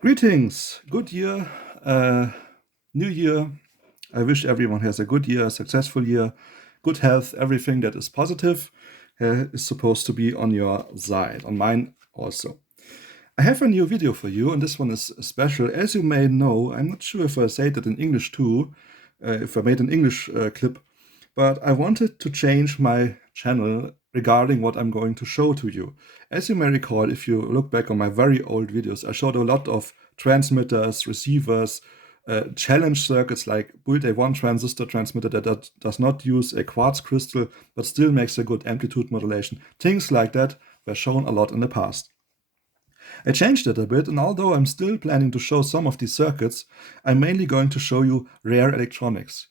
Greetings, good year, new year. I wish everyone has a good year, a successful year, good health, everything that is positive is supposed to be on your side, on mine also. I have a new video for you, and this one is special. As you may know, I'm not sure if I say that in English too, if I made an English clip, but I wanted to change my channel regarding what I'm going to show to you. As you may recall, if you look back on my very old videos, I showed a lot of transmitters, receivers, challenge circuits like build a one transistor transmitter that does not use a quartz crystal but still makes a good amplitude modulation. Things like that were shown a lot in the past. I changed it a bit, and although I'm still planning to show some of these circuits, I'm mainly going to show you rare electronics.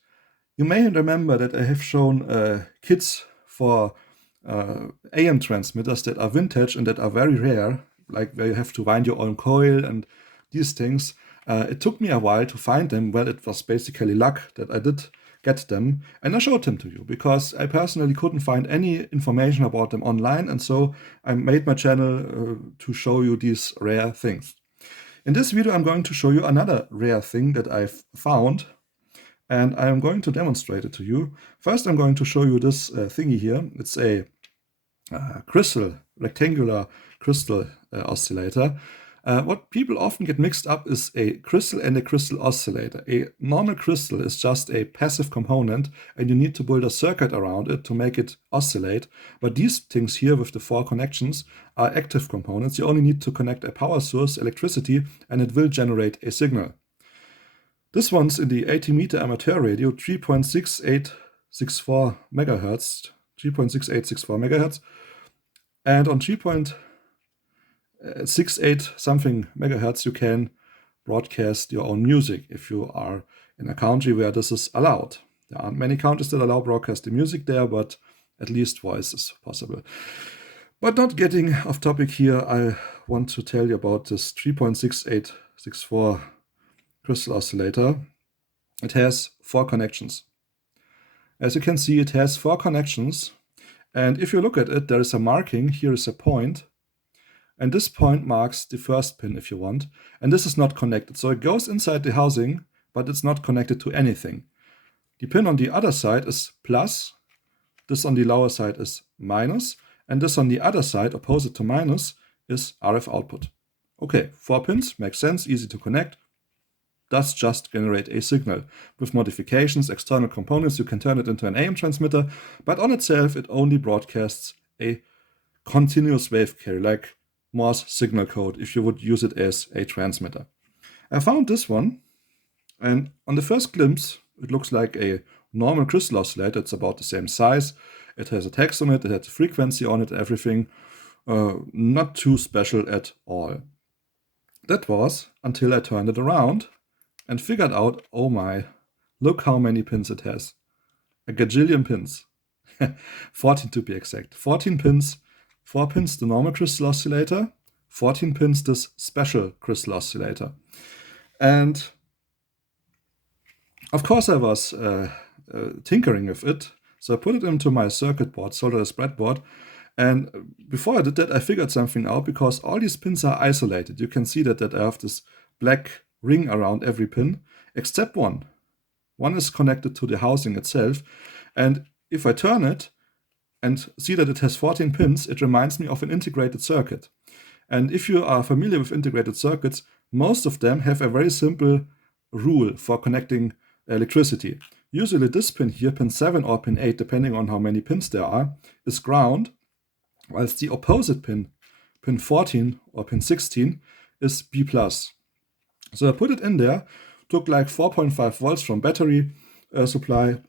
You may remember that I have shown kits for AM transmitters that are vintage and that are very rare, like where you have to wind your own coil and these things. It took me a while to find them. Well, it was basically luck that I did get them, and I showed them to you because I personally couldn't find any information about them online, and so I made my channel to show you these rare things. In this video, I'm going to show you another rare thing that I've found, and I'm going to demonstrate it to you. First, I'm going to show you this thingy here. It's a rectangular crystal oscillator. What people often get mixed up is a crystal and a crystal oscillator. A normal crystal is just a passive component, and you need to build a circuit around it to make it oscillate. But these things here with the 4 connections are active components. You only need to connect a power source, electricity, and it will generate a signal. This one's in the 80-meter amateur radio, 3.6864 megahertz, 3.6864 megahertz, and on 3.68 something megahertz you can broadcast your own music if you are in a country where this is allowed. There aren't many countries that allow broadcasting music there, but at least voice is possible. But not getting off topic here, I want to tell you about this 3.6864 crystal oscillator. It has 4 connections. As you can see, it has 4 connections, and if you look at it, there is a marking. Here is a point, and this point marks the first pin if you want, and this is not connected. So it goes inside the housing, but it's not connected to anything. The pin on the other side is plus, this on the lower side is minus, and this on the other side, opposite to minus, is RF output. Okay, 4 pins, makes sense, easy to connect. Does just generate a signal. With modifications, external components, you can turn it into an AM transmitter, but on itself it only broadcasts a continuous wave carrier, like Morse signal code, if you would use it as a transmitter. I found this one, and on the first glimpse it looks like a normal crystal oscillator. It's about the same size, it has a text on it, it has a frequency on it, everything. Not too special at all. That was until I turned it around and figured out, oh my, look how many pins it has. A gajillion pins. 14 to be exact. 14 pins, 4 pins the normal crystal oscillator, 14 pins this special crystal oscillator. And of course I was tinkering with it, so I put it into my circuit board, soldered a breadboard, and before I did that I figured something out, because all these pins are isolated. You can see that I have this black ring around every pin, except one. One is connected to the housing itself, and if I turn it and see that it has 14 pins, it reminds me of an integrated circuit. And if you are familiar with integrated circuits, most of them have a very simple rule for connecting electricity. Usually this pin here, pin 7 or pin 8, depending on how many pins there are, is ground, whilst the opposite pin, pin 14 or pin 16, is B+. So I put it in there, took like 4.5 volts from battery supply,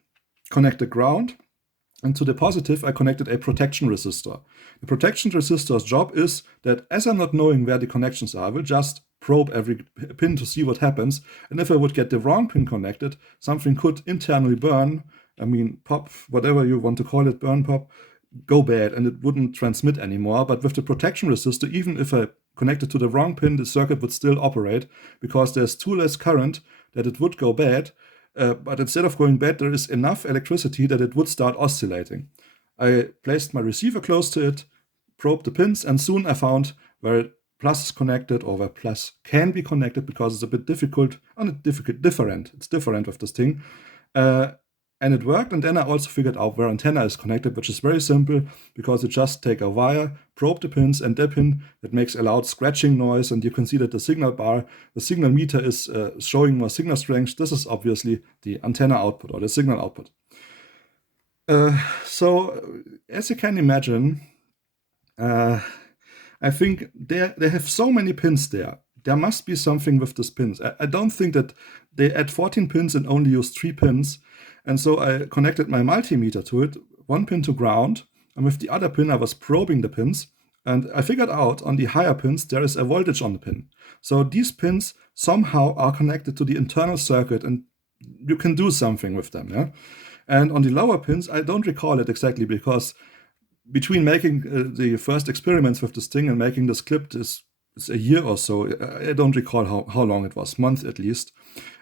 connected ground, and to the positive I connected a protection resistor. The protection resistor's job is that, as I'm not knowing where the connections are, I will just probe every pin to see what happens, and if I would get the wrong pin connected, something could internally burn, pop, whatever you want to call it, burn, pop, go bad, and it wouldn't transmit anymore. But with the protection resistor, even if I connected to the wrong pin, the circuit would still operate, because there's too less current that it would go bad, but instead of going bad, there is enough electricity that it would start oscillating. I placed my receiver close to it, probed the pins, and soon I found where plus is connected or where plus can be connected, because it's a bit different. It's different with this thing. And it worked, and then I also figured out where antenna is connected, which is very simple, because you just take a wire, probe the pins, and the pin that makes a loud scratching noise, and you can see that the signal meter is showing more signal strength. This is obviously the antenna output or the signal output. So as you can imagine, I think they have so many pins there. There must be something with these pins. I don't think that they add 14 pins and only use 3 pins. And so I connected my multimeter to it, 1 pin to ground, and with the other pin I was probing the pins, and I figured out on the higher pins there is a voltage on the pin. So these pins somehow are connected to the internal circuit, and you can do something with them. Yeah? And on the lower pins, I don't recall it exactly, because between making the first experiments with this thing and making this clip is a year or so. I don't recall how long it was, month at least.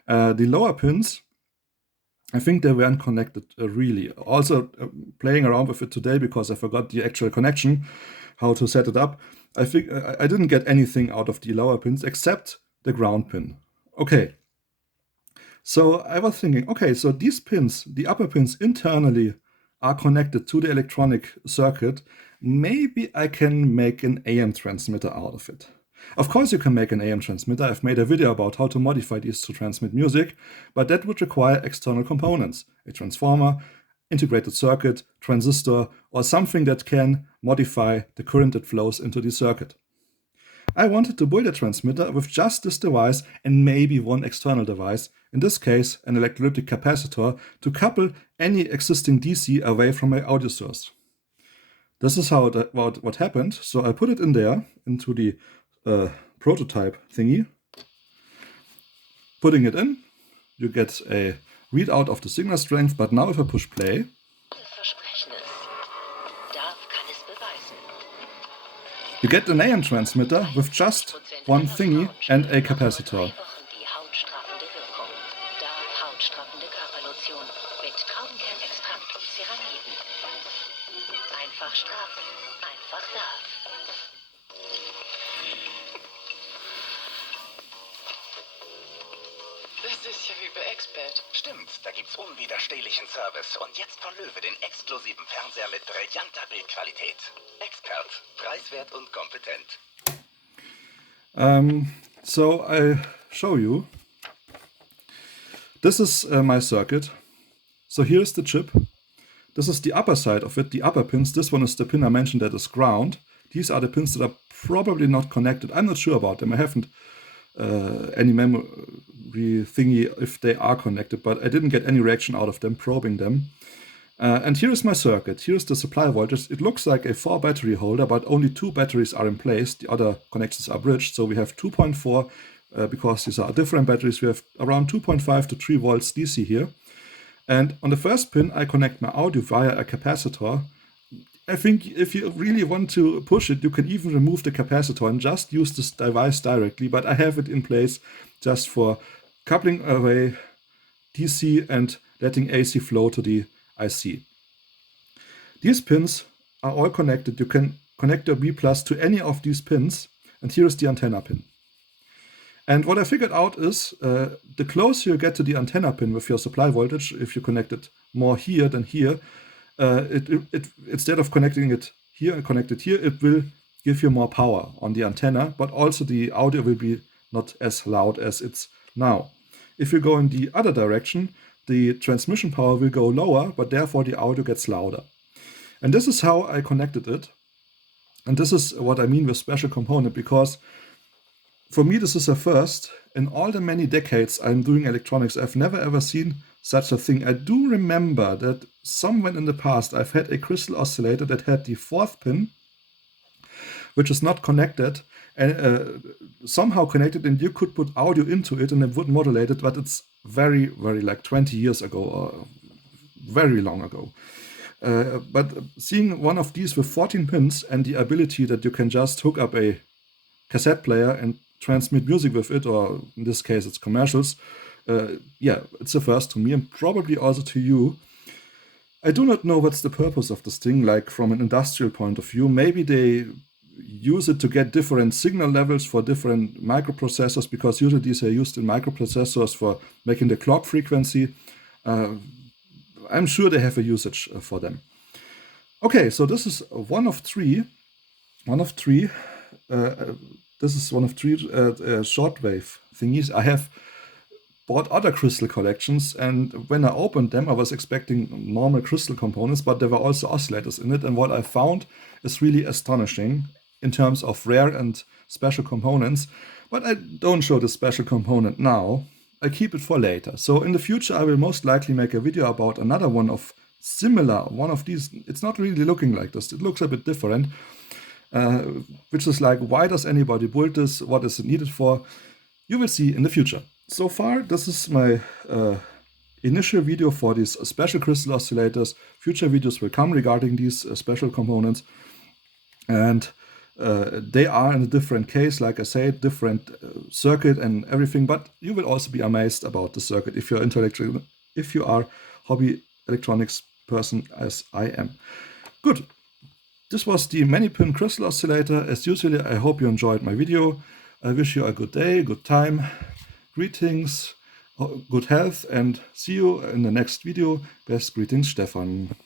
The lower pins, I think they weren't connected really. Also playing around with it today, because I forgot the actual connection, how to set it up. I think I didn't get anything out of the lower pins except the ground pin. Okay. So I was thinking, okay, so these pins, the upper pins internally are connected to the electronic circuit. Maybe I can make an AM transmitter out of it. Of course you can make an AM transmitter. I've made a video about how to modify these to transmit music, but that would require external components, a transformer, integrated circuit, transistor, or something that can modify the current that flows into the circuit. I wanted to build a transmitter with just this device and maybe one external device, in this case an electrolytic capacitor, to couple any existing DC away from my audio source. This is what happened. So I put it in there, into the prototype thingy. Putting it in, you get a readout of the signal strength, but now if I push play, you get an AM transmitter with just one thingy and a capacitor. Das ist ja wie bei Expert. Stimmt, da gibt's unwiderstehlichen Service. Und jetzt von Löwe den exklusiven Fernseher mit brillanter Bildqualität. Expert, preiswert und kompetent. So I show you. This is my circuit. So here's the chip. This is the upper side of it, the upper pins. This one is the pin I mentioned that is ground. These are the pins that are probably not connected. I'm not sure about them. I haven't any memory thingy if they are connected, but I didn't get any reaction out of them probing them. And here is my circuit. Here's the supply voltage. It looks like a 4 battery holder, but only 2 batteries are in place. The other connections are bridged. So we have 2.4, because these are different batteries. We have around 2.5 to 3 volts DC here. And on the first pin, I connect my audio via a capacitor. I think if you really want to push it, you can even remove the capacitor and just use this device directly, but I have it in place just for coupling away DC and letting AC flow to the IC. These pins are all connected. You can connect a B+ to any of these pins, and here is the antenna pin. And what I figured out is the closer you get to the antenna pin with your supply voltage, if you connect it more here than here, instead of connecting it here and connect it here, it will give you more power on the antenna, but also the audio will be not as loud as it's now. If you go in the other direction, the transmission power will go lower, but therefore the audio gets louder. And this is how I connected it. And this is what I mean with special component, because for me this is a first. In all the many decades I'm doing electronics, I've never ever seen such a thing. I do remember that somewhere in the past I've had a crystal oscillator that had the 4th pin, which is not connected, and somehow connected, and you could put audio into it and it would modulate it, but it's very, very like 20 years ago or very long ago. But seeing one of these with 14 pins and the ability that you can just hook up a cassette player and transmit music with it, or in this case it's commercials, yeah, it's a first to me and probably also to you. I do not know what's the purpose of this thing, like from an industrial point of view. Maybe they use it to get different signal levels for different microprocessors, because usually these are used in microprocessors for making the clock frequency. I'm sure they have a usage for them. Okay, so this is one of three. This is one of three shortwave thingies. I have bought other crystal collections, and when I opened them, I was expecting normal crystal components, but there were also oscillators in it. And what I found is really astonishing in terms of rare and special components. But I don't show the special component now. I keep it for later. So in the future, I will most likely make a video about another one of these. It's not really looking like this. It looks a bit different, which is like, why does anybody build this? What is it needed for? You will see in the future. So far, this is my initial video for these special crystal oscillators. Future videos will come regarding these special components. And they are in a different case, like I said, different circuit and everything. But you will also be amazed about the circuit if you are hobby electronics person as I am. Good. This was the many-pin crystal oscillator. As usual, I hope you enjoyed my video. I wish you a good day, good time. Greetings, good health, and see you in the next video. Best greetings, Stefan.